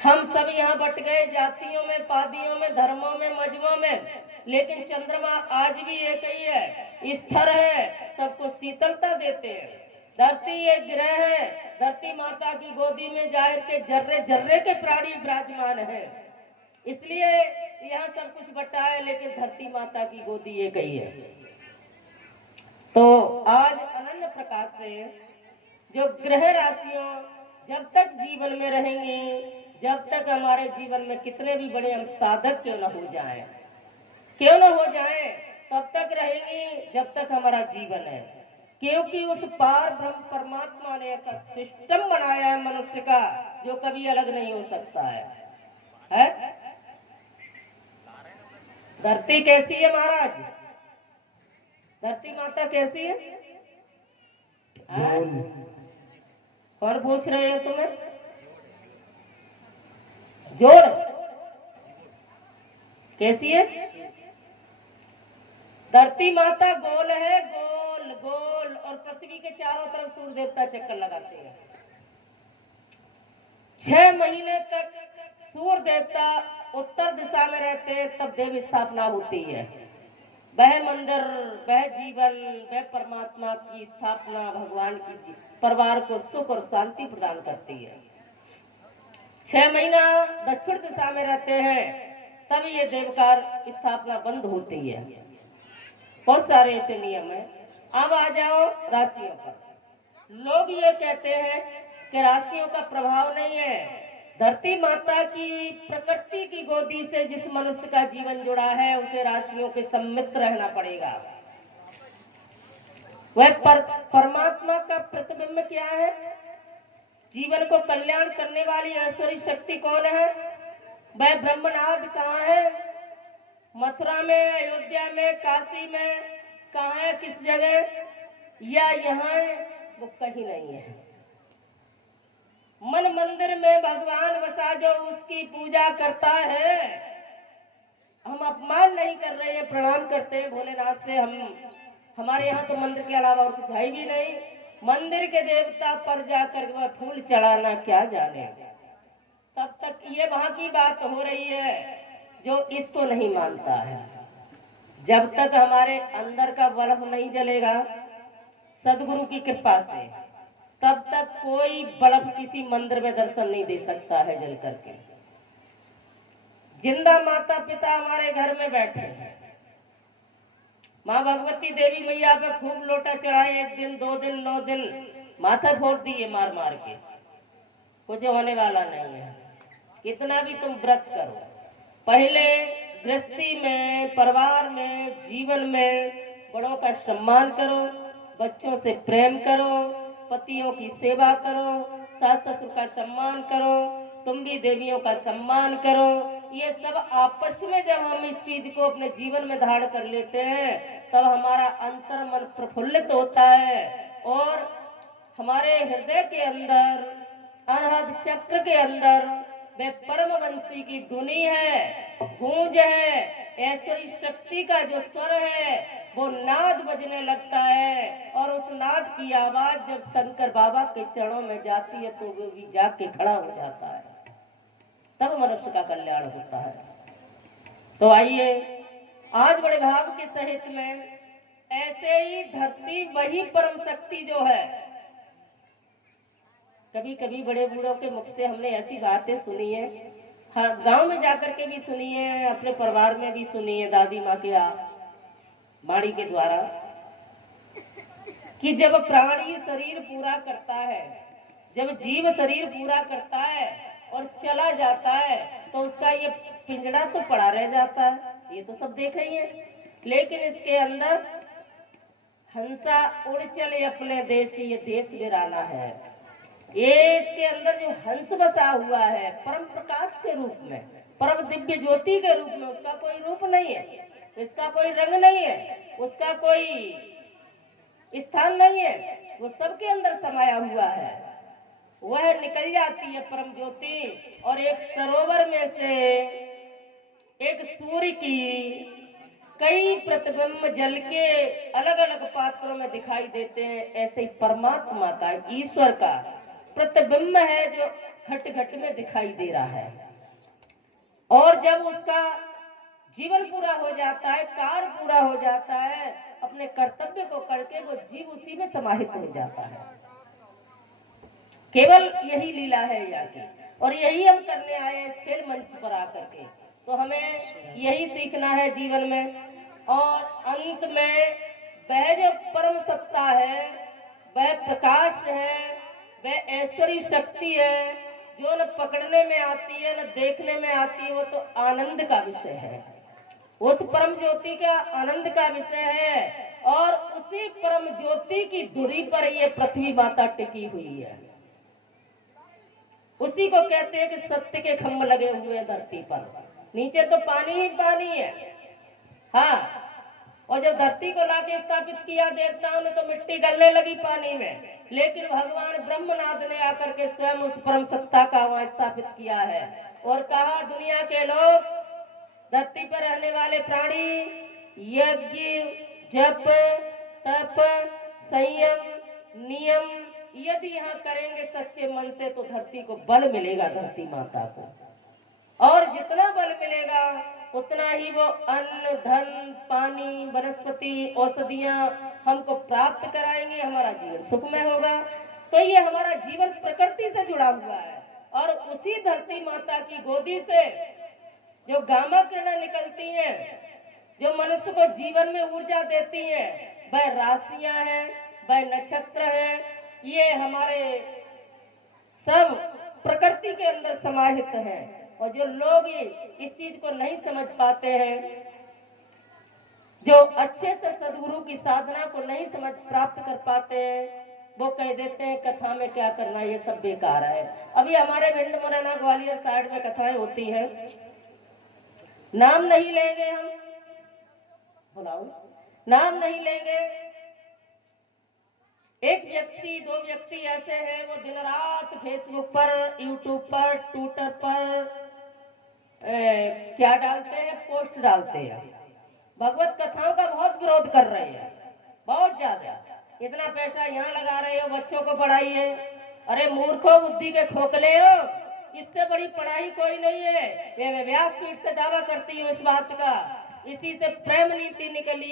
हम सब यहाँ बट गए जातियों में, पादियों में, धर्मों में, मजहबों में, लेकिन चंद्रमा आज भी एक ही है, स्थिर है, सबको शीतलता देते हैं। धरती एक ग्रह है, धरती माता की गोदी में जाहिर के जर्रे जर्रे के प्राणी विराजमान है, इसलिए यहाँ सब कुछ बटा है, लेकिन धरती माता की गोदी एक ही है। तो आज अनन्य प्रकाश से जो ग्रह राशियों जब तक जीवन में रहेंगी, जब तक हमारे जीवन में कितने भी बड़े हम साधक क्यों न हो जाएं, क्यों न हो जाएं, तब तक रहेंगी जब तक हमारा जीवन है। क्योंकि उस पार ब्रह्म परमात्मा ने ऐसा सिस्टम बनाया है मनुष्य का जो कभी अलग नहीं हो सकता है? धरती कैसी है महाराज? धरती माता कैसी है? कौन पूछ रहे हैं तुम्हें? जोड़ कैसी है? धरती माता गोल है, गोल गोल, और पृथ्वी के चारों तरफ सूर्य देवता चक्कर लगाते हैं। 6 महीने तक सूर्य देवता उत्तर दिशा में रहते हैं, तब देव स्थापना होती है। वह मंदिर, वह जीवन, वह परमात्मा की स्थापना भगवान की परिवार को सुख और शांति प्रदान करती है। 6 महीना दक्षिण दिशा में रहते हैं, तब ये देवकार स्थापना बंद होती है। बहुत सारे ऐसे नियम है। अब आ जाओ राशियों पर। लोग ये कहते हैं कि राशियों का प्रभाव नहीं है। धरती माता की प्रकृति की गोदी से जिस मनुष्य का जीवन जुड़ा है, उसे राशियों के सम्मिलित रहना पड़ेगा। वह परमात्मा का प्रतिबिंब क्या है? जीवन को कल्याण करने वाली ऐश्वर्य शक्ति कौन है? वह ब्रह्मनाद कहाँ है? मथुरा में, अयोध्या में, काशी में, कहाँ है, किस जगह, या यहाँ है? वो कहीं नहीं है। मन मंदिर में भगवान बसा जो उसकी पूजा करता है। हम अपमान नहीं कर रहे हैं, प्रणाम करते हैं भोलेनाथ से। हमारे यहाँ तो मंदिर के अलावा और कुछ है भी नहीं। मंदिर के देवता पर जाकर वह फूल चढ़ाना क्या जाने। तब तक ये वहां की बात हो रही है जो इसको नहीं मानता है। जब तक हमारे अंदर का बल्ब नहीं जलेगा सदगुरु की कृपा से, तब तक कोई बल्ब किसी मंदिर में दर्शन नहीं दे सकता है जल करके। जिंदा माता पिता हमारे घर में बैठे हैं। माँ भगवती देवी मैया पे खूब लोटा चढ़ाए, 1 दिन 2 दिन 9 दिन माथा फोड़ दिए मार मार के, कुछ होने वाला नहीं है। कितना भी तुम व्रत करो, पहले गृहस्थी में, परिवार में, जीवन में बड़ों का सम्मान करो, बच्चों से प्रेम करो, पतियों की सेवा करो, सास ससुर का सम्मान करो, तुम भी देवियों का सम्मान करो। ये सब आपस में जब हम इस चीज को अपने जीवन में धारण कर लेते हैं, तब हमारा अंतर मन प्रफुल्लित होता है और हमारे हृदय के अंदर, अनहद चक्र के अंदर वे परमवंशी की धुनी है, गूंज है, ऐश्वर्य शक्ति का जो स्वर है वो नाद बजने लगता है। और उस नाद की आवाज जब शंकर बाबा के चरणों में जाती है तो वो भी जाके खड़ा हो जाता है, तब मनुष्य का कल्याण होता है। तो आइए आज बड़े भाव के सहित में ऐसे ही धरती वही परम शक्ति जो है। कभी कभी बड़े बूढ़ों के मुख से हमने ऐसी बातें सुनी है, हाँ, गांव में जाकर के भी सुनी है, अपने परिवार में भी सुनी है, दादी माँ के वाणी के द्वारा, कि जब प्राणी शरीर पूरा करता है, जब जीव शरीर पूरा करता है और चला जाता है, तो उसका ये पिंजड़ा तो पड़ा रह जाता है, ये तो सब देख रही है, लेकिन इसके अंदर हंसा उड़ चले अपने देश, ये देश वीराना है। ये इसके अंदर जो हंस बसा हुआ है परम प्रकाश के रूप में, परम दिव्य ज्योति के रूप में, उसका कोई रूप नहीं है, इसका कोई रंग नहीं है, उसका कोई स्थान नहीं है, वो सबके अंदर समाया हुआ है। वह निकल जाती है परम ज्योति और एक सरोवर में से एक सूर्य की कई प्रतिबिंब जल के अलग अलग पात्रों में दिखाई देते हैं। ऐसे ही परमात्मा का, ईश्वर का प्रतिबिंब है जो घट घट में दिखाई दे रहा है। और जब उसका जीवन पूरा हो जाता है, कार्य पूरा हो जाता है, अपने कर्तव्य को करके वो जीव उसी में समाहित हो जाता है। केवल यही लीला है यहाँ की, और यही हम करने आए इस खेल मंच पर आकर के। तो हमें यही सीखना है जीवन में। और अंत में वह जो परम सत्ता है, वह प्रकाश है, वह ऐश्वर्य शक्ति है, जो न पकड़ने में आती है न देखने में आती है, वो तो आनंद का विषय है। उस परम ज्योति का आनंद का विषय है, और उसी परम ज्योति की धुरी पर ये पृथ्वी माता टिकी हुई है। उसी को कहते हैं कि सत्य के खंभ लगे हुए हैं धरती पर। नीचे तो पानी ही पानी है, हाँ। और जब धरती को लाके स्थापित किया देवताओं ने, तो मिट्टी गलने लगी पानी में, लेकिन भगवान ब्रह्मनाथ ने आकर के स्वयं उस परम सत्ता का वहां स्थापित किया है और कहा, दुनिया के लोग, धरती पर रहने वाले प्राणी, यज्ञ, जप, तप, संयम, नियम यदि यहाँ करेंगे सच्चे मन से, तो धरती को बल मिलेगा, धरती माता को। और जितना बल मिलेगा उतना ही वो अन्न, धन, पानी, वनस्पति, औषधियां हमको प्राप्त कराएंगे, हमारा जीवन सुखमय होगा। तो ये हमारा जीवन प्रकृति से जुड़ा हुआ है, और उसी धरती माता की गोदी से जो गामा किरणें निकलती हैं, जो मनुष्य को जीवन में ऊर्जा देती हैं, वह राशियां हैं, वह नक्षत्र हैं। ये हमारे सब प्रकृति के अंदर समाहित है। और जो लोग इस चीज को नहीं समझ पाते हैं, जो अच्छे से सदगुरु की साधना को नहीं समझ प्राप्त कर पाते हैं, वो कह देते हैं कथा में क्या करना, ये सब बेकार है। अभी हमारे भिंड, मुरैना, ग्वालियर साइड में कथाएं होती हैं, नाम नहीं लेंगे हम, बुलाओ, नाम नहीं लेंगे। एक व्यक्ति, दो व्यक्ति ऐसे हैं, वो दिन रात फेसबुक पर, यूट्यूब पर, ट्विटर पर क्या डालते हैं, पोस्ट डालते हैं, भगवत कथाओं का बहुत विरोध कर रहे हैं, बहुत ज्यादा। इतना पैसा यहाँ लगा रहे हो, बच्चों को पढ़ाइए। अरे मूर्खो, बुद्धि के खोखले हो, इससे बड़ी पढ़ाई कोई नहीं है। मैं व्यासपीठ से दावा करती हूँ इस बात का। इसी से प्रेम नीति निकली।